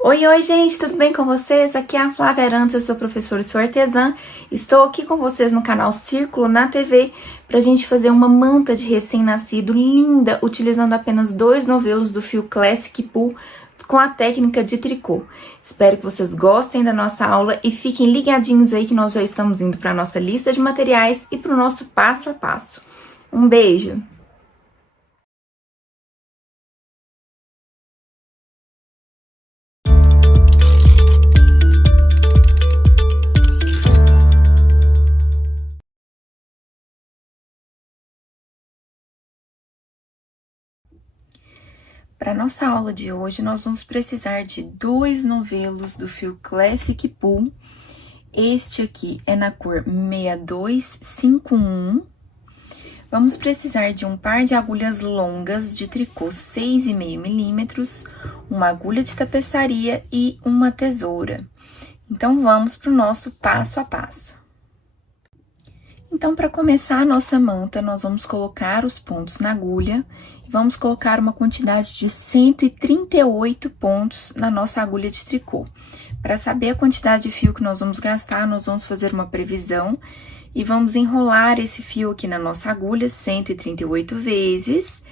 Oi, oi, gente, tudo bem com vocês? Aqui é a Flávia Arantes, eu sou professora e sou artesã. Estou aqui com vocês no canal Círculo na TV para a gente fazer uma manta de recém-nascido linda, utilizando apenas 2 novelos do fio Classic Pull com a técnica de tricô. Espero que vocês gostem da nossa aula e fiquem ligadinhos aí que nós já estamos indo para a nossa lista de materiais e para o nosso passo a passo. Um beijo! Para nossa aula de hoje, nós vamos precisar de 2 novelos do fio Classic Pull. Este aqui é na cor 6251. Vamos precisar de um par de agulhas longas de tricô 6,5 milímetros, uma agulha de tapeçaria e uma tesoura. Então, vamos para o nosso passo a passo. Então, para começar a nossa manta, nós vamos colocar os pontos na agulha e vamos colocar uma quantidade de 138 pontos na nossa agulha de tricô. Para saber a quantidade de fio que nós vamos gastar, nós vamos fazer uma previsão e vamos enrolar esse fio aqui na nossa agulha 138 vezes.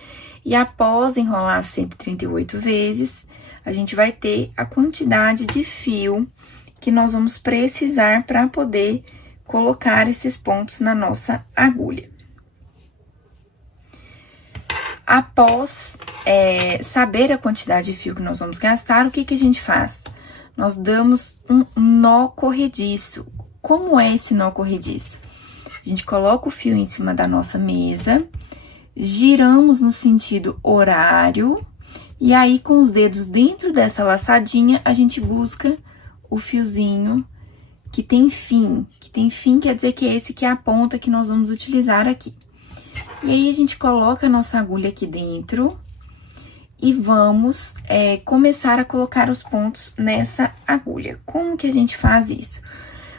E após enrolar 138 vezes, a gente vai ter a quantidade de fio que nós vamos precisar para poder colocar esses pontos na nossa agulha. Após saber a quantidade de fio que nós vamos gastar, o que que a gente faz? Nós damos um nó corrediço. Como é esse nó corrediço? A gente coloca o fio em cima da nossa mesa, giramos no sentido horário, e aí com os dedos dentro dessa laçadinha, a gente busca o fiozinho que tem fim. Que tem fim quer dizer que é esse que é a ponta que nós vamos utilizar aqui. E aí, a gente coloca a nossa agulha aqui dentro e vamos começar a colocar os pontos nessa agulha. Como que a gente faz isso?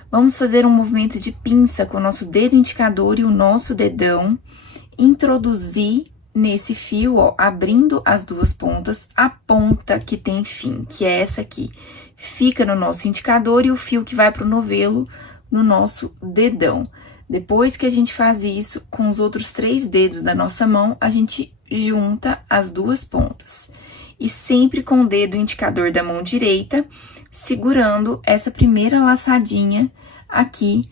Vamos fazer um movimento de pinça com o nosso dedo indicador e o nosso dedão, introduzir nesse fio, ó, abrindo as duas pontas, a ponta que tem fim, que é essa aqui. Fica no nosso indicador e o fio que vai pro novelo no nosso dedão. Depois que a gente faz isso, com os outros 3 dedos da nossa mão, a gente junta as duas pontas. E sempre com o dedo indicador da mão direita, segurando essa primeira laçadinha aqui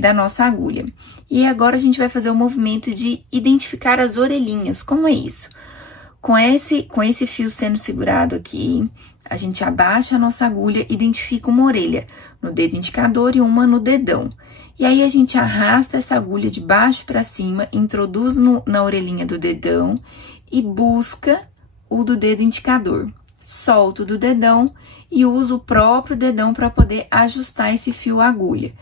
da nossa agulha. E agora, a gente vai fazer o movimento de identificar as orelhinhas. Como é isso? Com esse fio sendo segurado aqui, a gente abaixa a nossa agulha, identifica uma orelha no dedo indicador e uma no dedão. E aí, a gente arrasta essa agulha de baixo para cima, introduz na orelhinha do dedão e busca o do dedo indicador. Solta o do dedão e usa o próprio dedão para poder ajustar esse fio à agulha.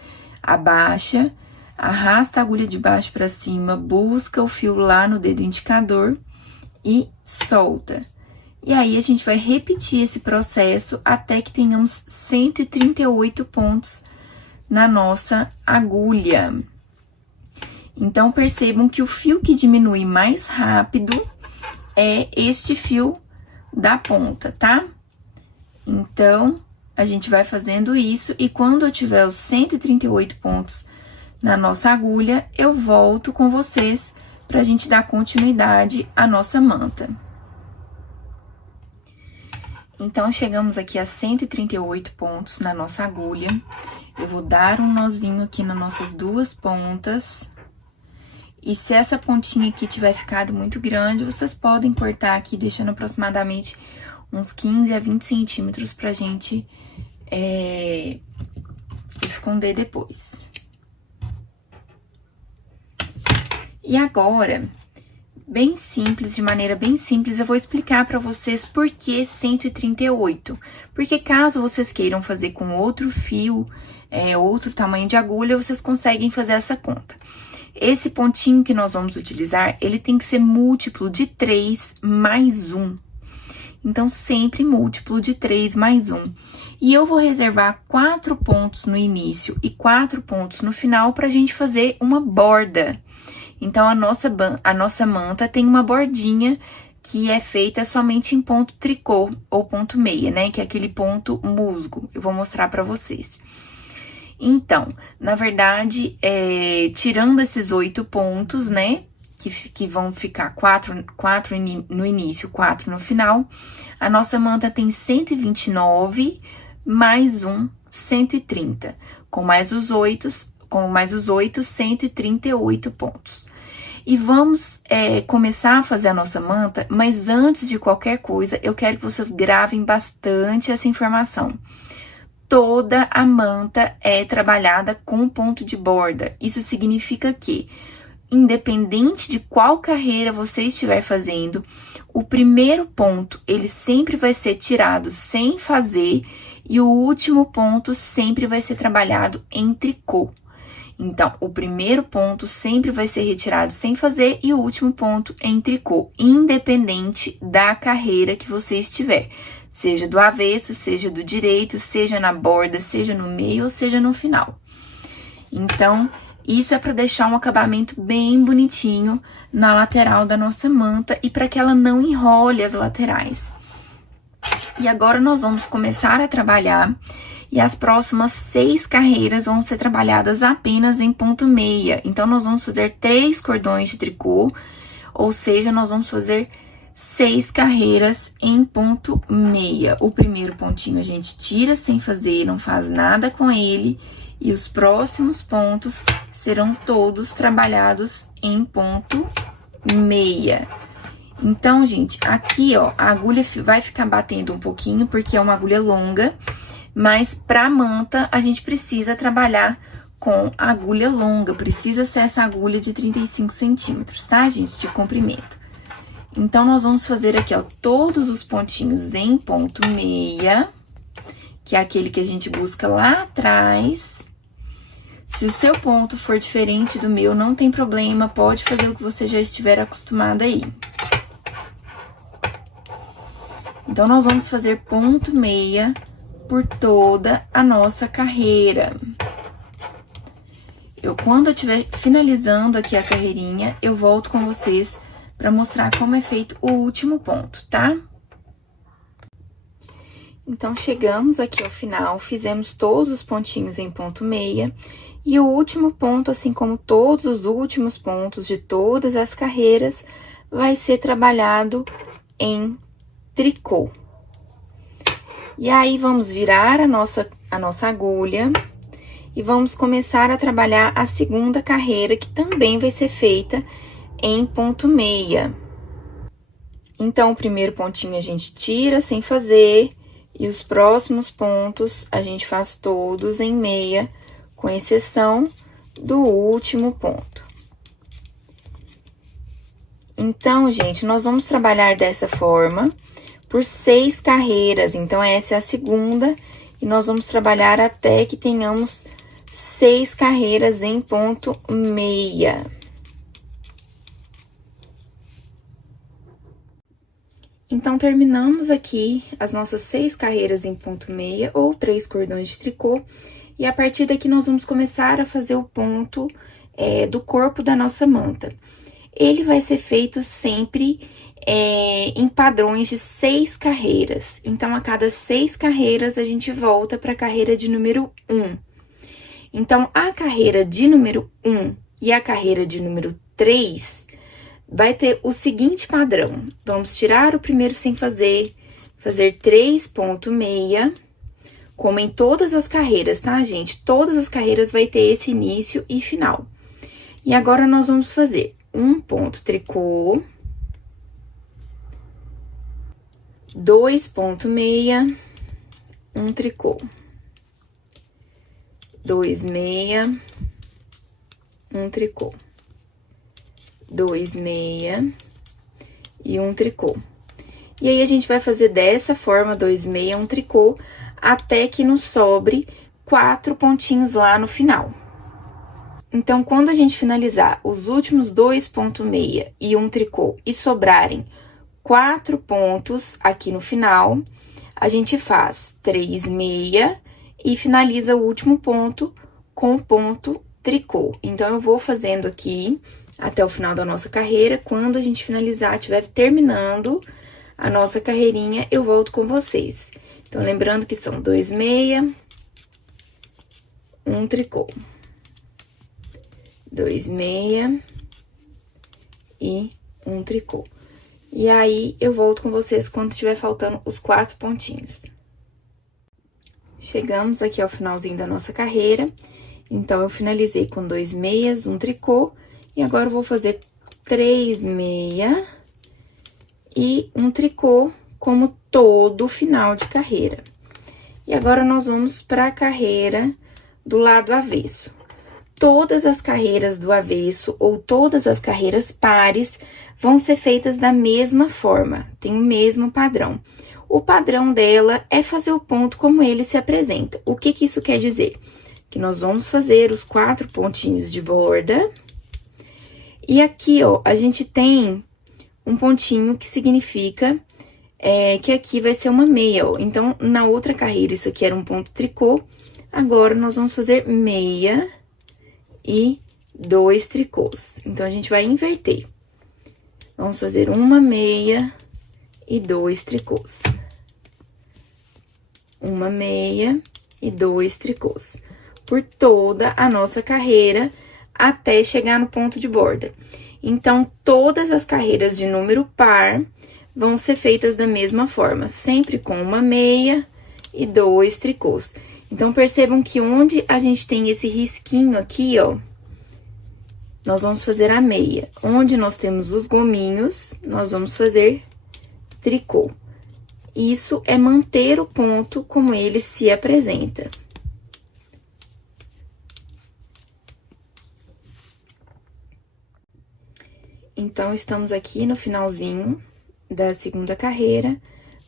Abaixa, arrasta a agulha de baixo para cima, busca o fio lá no dedo indicador e solta. E aí, a gente vai repetir esse processo até que tenhamos 138 pontos na nossa agulha. Então, percebam que o fio que diminui mais rápido é este fio da ponta, tá? Então, a gente vai fazendo isso e quando eu tiver os 138 pontos na nossa agulha, eu volto com vocês pra gente dar continuidade à nossa manta. Então, chegamos aqui a 138 pontos na nossa agulha. Eu vou dar um nozinho aqui nas nossas duas pontas. E se essa pontinha aqui tiver ficado muito grande, vocês podem cortar aqui, deixando aproximadamente uns 15 a 20 centímetros pra gente esconder depois. E agora, bem simples, de maneira bem simples, eu vou explicar para vocês por que 138. Porque caso vocês queiram fazer com outro fio, outro tamanho de agulha, vocês conseguem fazer essa conta. Esse pontinho que nós vamos utilizar, ele tem que ser múltiplo de 3 mais 1. Então, sempre múltiplo de 3 mais 1. E eu vou reservar 4 pontos no início e 4 pontos no final pra gente fazer uma borda. Então, a nossa manta tem uma bordinha que é feita somente em ponto tricô ou ponto meia, né? Que é aquele ponto musgo. Eu vou mostrar pra vocês. Então, na verdade, tirando esses 8 pontos, né? Que vão ficar 4 no início, 4 no final, a nossa manta tem 129 mais 130. Com mais os 8, 138 pontos. E vamos começar a fazer a nossa manta, mas antes de qualquer coisa, eu quero que vocês gravem bastante essa informação. Toda a manta é trabalhada com ponto de borda. Isso significa que, independente de qual carreira você estiver fazendo, o primeiro ponto, ele sempre vai ser tirado sem fazer e o último ponto sempre vai ser trabalhado em tricô. Então, o primeiro ponto sempre vai ser retirado sem fazer e o último ponto em tricô, independente da carreira que você estiver. Seja do avesso, seja do direito, seja na borda, seja no meio ou seja no final. Então, isso é para deixar um acabamento bem bonitinho na lateral da nossa manta e para que ela não enrole as laterais. E agora nós vamos começar a trabalhar e as próximas 6 carreiras vão ser trabalhadas apenas em ponto meia. Então, nós vamos fazer 3 cordões de tricô, ou seja, nós vamos fazer 6 carreiras em ponto meia. O primeiro pontinho a gente tira sem fazer, não faz nada com ele. E os próximos pontos serão todos trabalhados em ponto meia. Então, gente, aqui, ó, a agulha vai ficar batendo um pouquinho, porque é uma agulha longa. Mas pra manta, a gente precisa trabalhar com agulha longa. Precisa ser essa agulha de 35 centímetros, tá, gente? De comprimento. Então, nós vamos fazer aqui, ó, todos os pontinhos em ponto meia, que é aquele que a gente busca lá atrás. Se o seu ponto for diferente do meu, não tem problema, pode fazer o que você já estiver acostumada aí. Então, nós vamos fazer ponto meia por toda a nossa carreira. Quando eu estiver finalizando aqui a carreirinha, eu volto com vocês para mostrar como é feito o último ponto, tá? Então, chegamos aqui ao final, fizemos todos os pontinhos em ponto meia. E o último ponto, assim como todos os últimos pontos de todas as carreiras, vai ser trabalhado em tricô. E aí, vamos virar a nossa agulha e vamos começar a trabalhar a segunda carreira, que também vai ser feita em ponto meia. Então, o primeiro pontinho a gente tira sem fazer, e os próximos pontos a gente faz todos em meia, com exceção do último ponto. Então, gente, nós vamos trabalhar dessa forma por 6 carreiras. Então, essa é a segunda, e nós vamos trabalhar até que tenhamos 6 carreiras em ponto meia. Então, terminamos aqui as nossas 6 carreiras em ponto meia, ou 3 cordões de tricô, e a partir daqui nós vamos começar a fazer o ponto do corpo da nossa manta. Ele vai ser feito sempre em padrões de 6 carreiras. Então, a cada 6 carreiras, a gente volta para a carreira de número 1. Então, a carreira de número 1 e a carreira de número 3 vai ter o seguinte padrão. Vamos tirar o primeiro sem fazer 3 ponto meia, como em todas as carreiras, tá, gente? Todas as carreiras vai ter esse início e final. E agora, nós vamos fazer um ponto tricô, 2 ponto meia, um tricô, 2 meia, um tricô, 2 meia e um tricô. E aí, a gente vai fazer dessa forma, 2 meia, um tricô, até que nos sobre 4 pontinhos lá no final. Então, quando a gente finalizar os últimos 2 ponto meia e um tricô e sobrarem 4 pontos aqui no final, a gente faz 3 meia e finaliza o último ponto com ponto tricô. Então, eu vou fazendo aqui até o final da nossa carreira. Quando a gente finalizar, estiver terminando a nossa carreirinha, eu volto com vocês. Então, lembrando que são 2 meia, 1 tricô. 2 meia e 1 tricô. E aí, eu volto com vocês quando tiver faltando os 4 pontinhos. Chegamos aqui ao finalzinho da nossa carreira. Então, eu finalizei com 2 meias, 1 tricô. E agora, eu vou fazer 3 meia e 1 tricô, como todo final de carreira. E agora, nós vamos para a carreira do lado avesso. Todas as carreiras do avesso ou todas as carreiras pares vão ser feitas da mesma forma, tem o mesmo padrão. O padrão dela é fazer o ponto como ele se apresenta. O que que isso quer dizer? Que nós vamos fazer os 4 pontinhos de borda. E aqui, ó, a gente tem um pontinho que significa que aqui vai ser uma meia, ó. Então, na outra carreira, isso aqui era um ponto tricô. Agora, nós vamos fazer meia e 2 tricôs. Então, a gente vai inverter. Vamos fazer uma meia e 2 tricôs. Uma meia e 2 tricôs. Por toda a nossa carreira, até chegar no ponto de borda. Então, todas as carreiras de número par vão ser feitas da mesma forma, sempre com uma meia e 2 tricôs. Então, percebam que onde a gente tem esse risquinho aqui, ó, nós vamos fazer a meia. Onde nós temos os gominhos, nós vamos fazer tricô. Isso é manter o ponto como ele se apresenta. Então, estamos aqui no finalzinho da segunda carreira.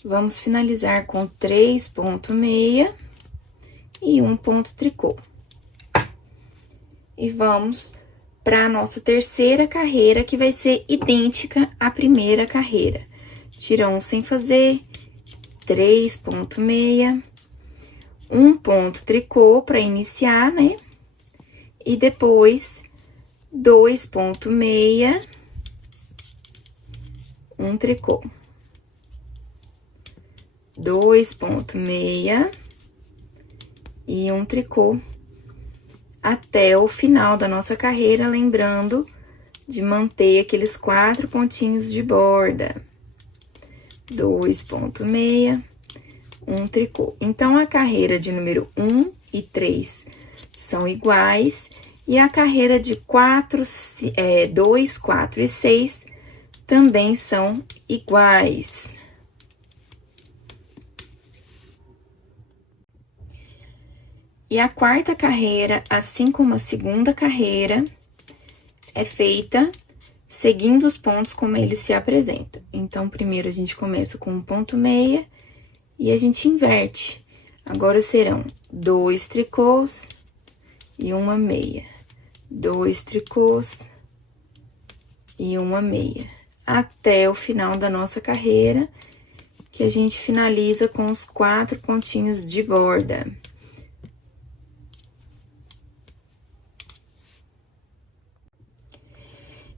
Vamos finalizar com 3 ponto meia e 1 ponto tricô. E vamos para a nossa terceira carreira, que vai ser idêntica à primeira carreira. Tira 1 sem fazer, 3 ponto meia, 1 ponto tricô para iniciar, né? E depois, 2 ponto meia, 1 tricô. 2 ponto meia e 1 tricô. Até o final da nossa carreira, lembrando de manter aqueles 4 pontinhos de borda. 2 ponto meia, 1 tricô. Então, a carreira de número 1 e 3 são iguais, e a carreira de 2, 4 e 6 também são iguais. E a quarta carreira, assim como a segunda carreira, é feita seguindo os pontos como eles se apresentam. Então, primeiro a gente começa com 1 ponto meia e a gente inverte. Agora, serão 2 tricôs e 1 meia. 2 tricôs e 1 meia. Até o final da nossa carreira, que a gente finaliza com os 4 pontinhos de borda.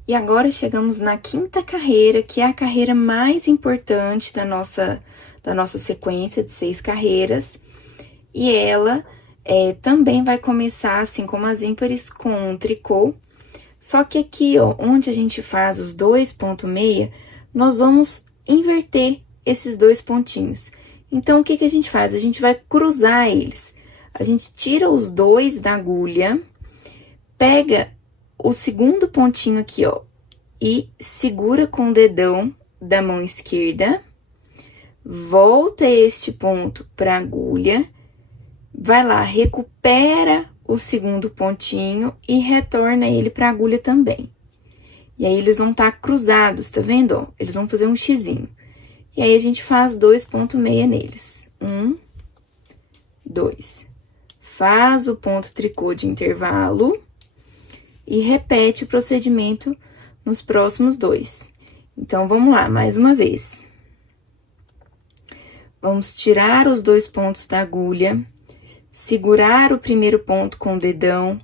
E agora, chegamos na quinta carreira, que é a carreira mais importante da nossa sequência de 6 carreiras. E ela também vai começar, assim como as ímpares, com um tricô. Só que aqui, ó, onde a gente faz os 2 ponto meia, nós vamos inverter esses 2 pontinhos. Então, o que que a gente faz? A gente vai cruzar eles. A gente tira os 2 da agulha, pega o segundo pontinho aqui, ó, e segura com o dedão da mão esquerda, volta este ponto para a agulha, vai lá, recupera o segundo pontinho e retorna ele para a agulha também. E aí, eles vão estar cruzados, tá vendo, ó? Eles vão fazer um xizinho. E aí, a gente faz 2 ponto meia neles. 1, 2. Faz o ponto tricô de intervalo e repete o procedimento nos próximos 2. Então, vamos lá, mais uma vez. Vamos tirar os 2 pontos da agulha, segurar o primeiro ponto com o dedão,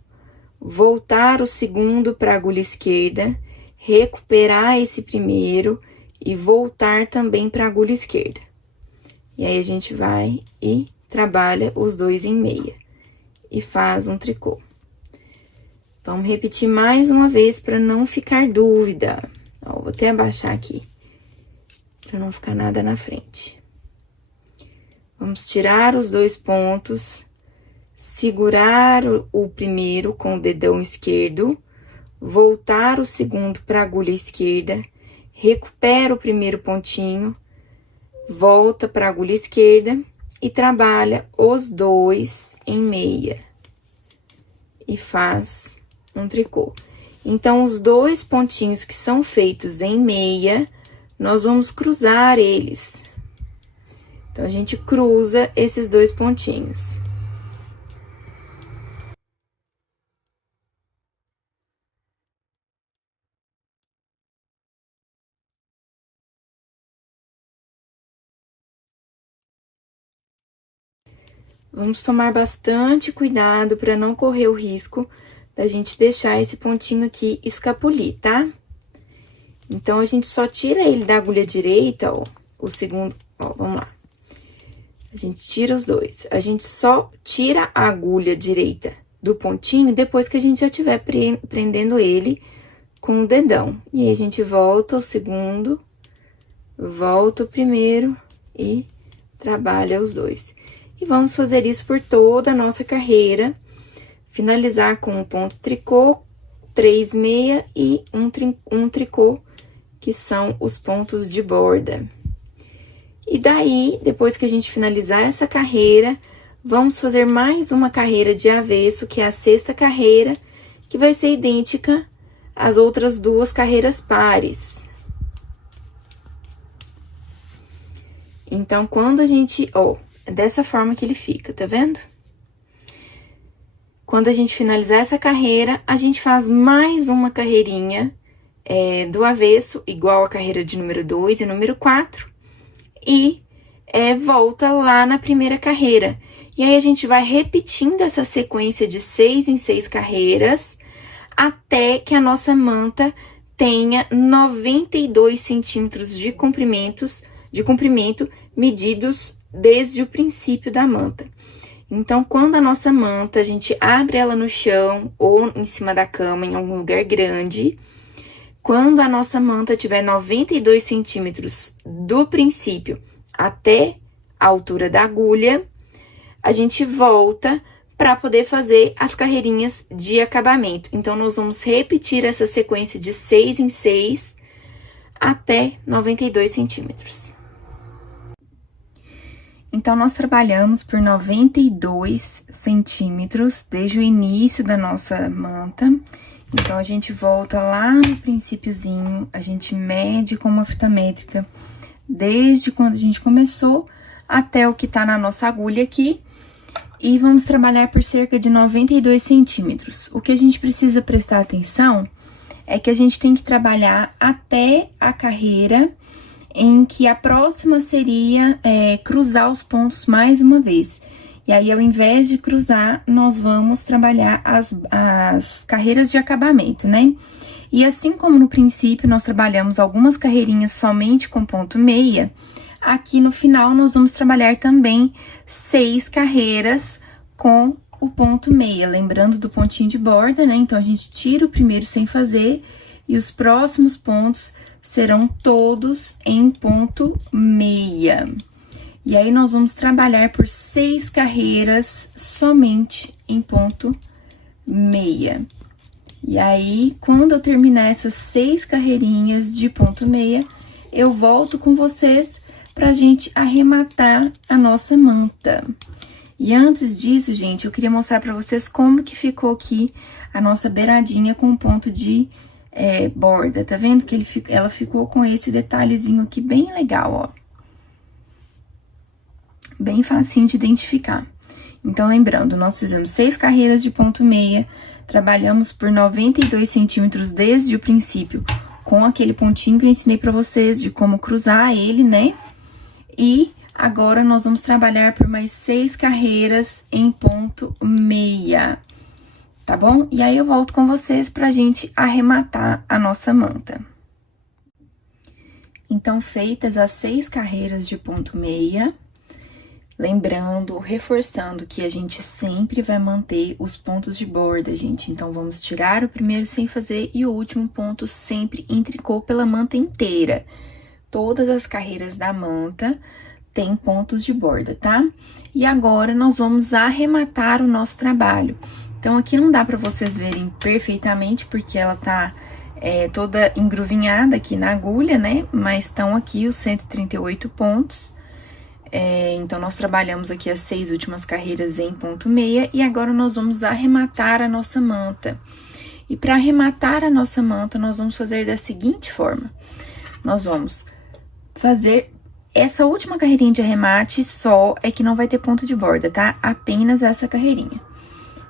voltar o segundo para a agulha esquerda, recuperar esse primeiro e voltar também para a agulha esquerda. E aí, a gente vai e trabalha os dois em meia e faz um tricô. Vamos repetir mais uma vez para não ficar dúvida. Ó, vou até abaixar aqui, para não ficar nada na frente. Vamos tirar os dois pontos, segurar o primeiro com o dedão esquerdo, voltar o segundo para a agulha esquerda, recupera o primeiro pontinho, volta para a agulha esquerda e trabalha os dois em meia e faz um tricô. Então, os dois pontinhos que são feitos em meia, nós vamos cruzar eles. Então, a gente cruza esses dois pontinhos. Vamos tomar bastante cuidado para não correr o risco da gente deixar esse pontinho aqui escapulir, tá? Então, a gente só tira ele da agulha direita, ó, o segundo, ó, vamos lá. A gente tira os dois. A gente só tira a agulha direita do pontinho depois que a gente já estiver prendendo ele com o dedão. E aí, a gente volta o segundo, volta o primeiro e trabalha os dois. E vamos fazer isso por toda a nossa carreira. Finalizar com um ponto tricô, 3 meia e um tricô, que são os pontos de borda. E daí, depois que a gente finalizar essa carreira, vamos fazer mais uma carreira de avesso, que é a sexta carreira, que vai ser idêntica às outras duas carreiras pares. Então, quando a gente, ó, é dessa forma que ele fica, tá vendo? Quando a gente finalizar essa carreira, a gente faz mais uma carreirinha do avesso, igual a carreira de número 2 e número 4, e volta lá na primeira carreira. E aí, a gente vai repetindo essa sequência de 6 em 6 carreiras, até que a nossa manta tenha 92 centímetros de comprimento, medidos desde o princípio da manta. Então, quando a nossa manta, a gente abre ela no chão ou em cima da cama, em algum lugar grande, quando a nossa manta tiver 92 centímetros do princípio até a altura da agulha, a gente volta para poder fazer as carreirinhas de acabamento. Então, nós vamos repetir essa sequência de 6 em 6 até 92 centímetros. Então, nós trabalhamos por 92 centímetros desde o início da nossa manta. Então, a gente volta lá no princípiozinho, a gente mede com uma fita métrica desde quando a gente começou até o que tá na nossa agulha aqui. E vamos trabalhar por cerca de 92 centímetros. O que a gente precisa prestar atenção é que a gente tem que trabalhar até a carreira em que a próxima seria cruzar os pontos mais uma vez. E aí, ao invés de cruzar, nós vamos trabalhar as carreiras de acabamento, né? E assim como no princípio nós trabalhamos algumas carreirinhas somente com ponto meia, aqui no final nós vamos trabalhar também 6 carreiras com o ponto meia. Lembrando do pontinho de borda, né? Então, a gente tira o primeiro sem fazer e os próximos pontos serão todos em ponto meia. E aí, nós vamos trabalhar por 6 carreiras somente em ponto meia. E aí, quando eu terminar essas 6 carreirinhas de ponto meia, eu volto com vocês pra gente arrematar a nossa manta. E antes disso, gente, eu queria mostrar pra vocês como que ficou aqui a nossa beiradinha com ponto de borda. Tá vendo que ela ficou com esse detalhezinho aqui bem legal, ó. Bem facinho de identificar. Então, lembrando, nós fizemos 6 carreiras de ponto meia, trabalhamos por 92 centímetros desde o princípio, com aquele pontinho que eu ensinei pra vocês de como cruzar ele, né? E agora, nós vamos trabalhar por mais 6 carreiras em ponto meia, tá bom? E aí eu volto com vocês pra gente arrematar a nossa manta. Então, feitas as 6 carreiras de ponto meia, lembrando, reforçando que a gente sempre vai manter os pontos de borda, gente. Então, vamos tirar o primeiro sem fazer e o último ponto sempre em tricô pela manta inteira. Todas as carreiras da manta têm pontos de borda, tá? E agora, nós vamos arrematar o nosso trabalho. Então, aqui não dá pra vocês verem perfeitamente, porque ela tá toda engruvinhada aqui na agulha, né? Mas estão aqui os 138 pontos. Então, nós trabalhamos aqui as 6 últimas carreiras em ponto meia, e agora nós vamos arrematar a nossa manta. E para arrematar a nossa manta, nós vamos fazer da seguinte forma. Nós vamos fazer essa última carreirinha de arremate só, é que não vai ter ponto de borda, tá? Apenas essa carreirinha.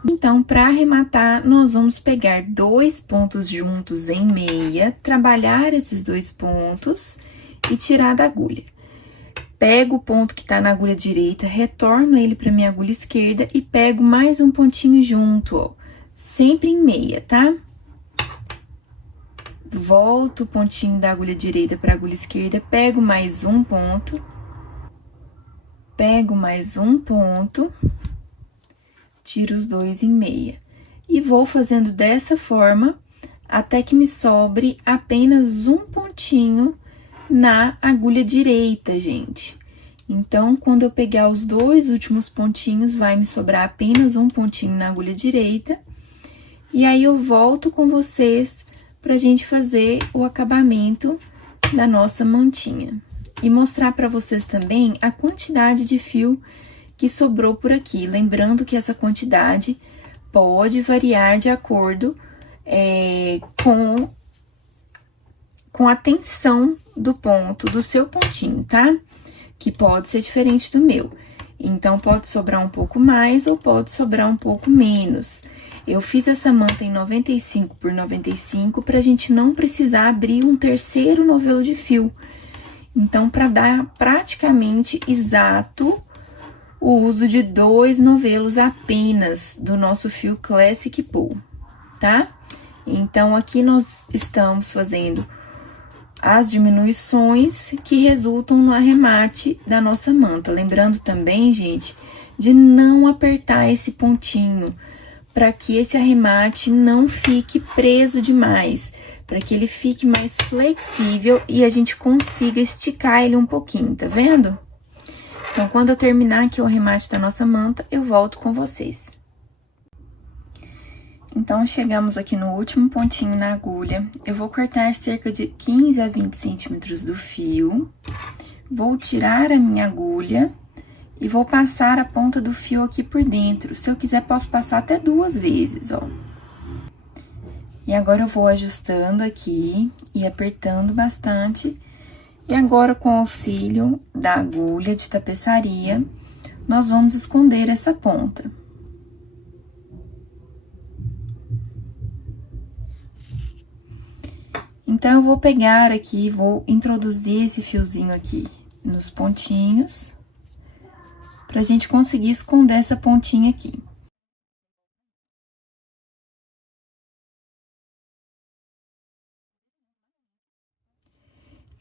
Então, para arrematar, nós vamos pegar 2 pontos juntos em meia, trabalhar esses 2 pontos e tirar da agulha. Pego o ponto que tá na agulha direita, retorno ele pra minha agulha esquerda e pego mais um pontinho junto, ó, sempre em meia, tá? Volto o pontinho da agulha direita pra agulha esquerda, pego mais um ponto, tiro os 2 em meia. E vou fazendo dessa forma até que me sobre apenas um pontinho na agulha direita, gente. Então, quando eu pegar os 2 últimos pontinhos, vai me sobrar apenas um pontinho na agulha direita. E aí, eu volto com vocês pra gente fazer o acabamento da nossa mantinha. E mostrar pra vocês também a quantidade de fio que sobrou por aqui. Lembrando que essa quantidade pode variar de acordo com a tensão do ponto, do seu pontinho, tá? Que pode ser diferente do meu. Então, pode sobrar um pouco mais ou pode sobrar um pouco menos. Eu fiz essa manta em 95 por 95 pra gente não precisar abrir um terceiro novelo de fio. Então, pra dar praticamente exato o uso de 2 novelos apenas do nosso fio Classic Pull, tá? Então, aqui nós estamos fazendo as diminuições que resultam no arremate da nossa manta. Lembrando também, gente, de não apertar esse pontinho, para que esse arremate não fique preso demais, para que ele fique mais flexível e a gente consiga esticar ele um pouquinho, tá vendo? Então, quando eu terminar aqui o arremate da nossa manta, eu volto com vocês. Então, chegamos aqui no último pontinho na agulha. Eu vou cortar cerca de 15 a 20 centímetros do fio. Vou tirar a minha agulha e vou passar a ponta do fio aqui por dentro. Se eu quiser, posso passar até 2 vezes, ó. E agora, eu vou ajustando aqui e apertando bastante. E agora, com o auxílio da agulha de tapeçaria, nós vamos esconder essa ponta. Então, eu vou pegar aqui, vou introduzir esse fiozinho aqui nos pontinhos, pra gente conseguir esconder essa pontinha aqui.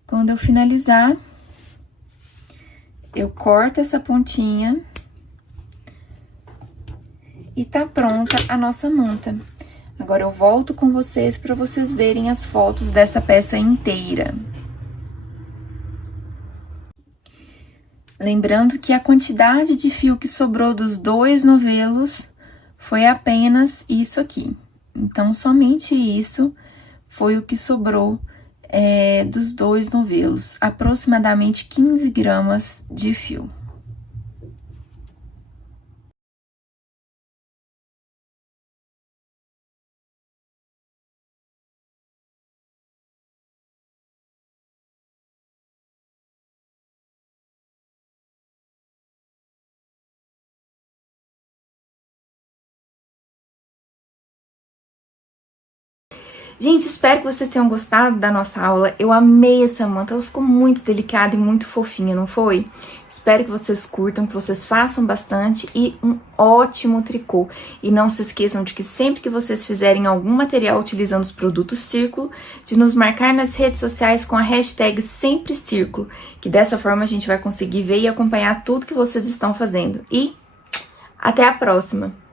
Quando eu finalizar, eu corto essa pontinha e tá pronta a nossa manta. Agora, eu volto com vocês para vocês verem as fotos dessa peça inteira. Lembrando que a quantidade de fio que sobrou dos 2 novelos foi apenas isso aqui. Então, somente isso foi o que sobrou dos 2 novelos, aproximadamente 15 gramas de fio. Gente, espero que vocês tenham gostado da nossa aula. Eu amei essa manta, ela ficou muito delicada e muito fofinha, não foi? Espero que vocês curtam, que vocês façam bastante e um ótimo tricô. E não se esqueçam de que sempre que vocês fizerem algum material utilizando os produtos Círculo, de nos marcar nas redes sociais com a hashtag Sempre Círculo, que dessa forma a gente vai conseguir ver e acompanhar tudo que vocês estão fazendo. E até a próxima!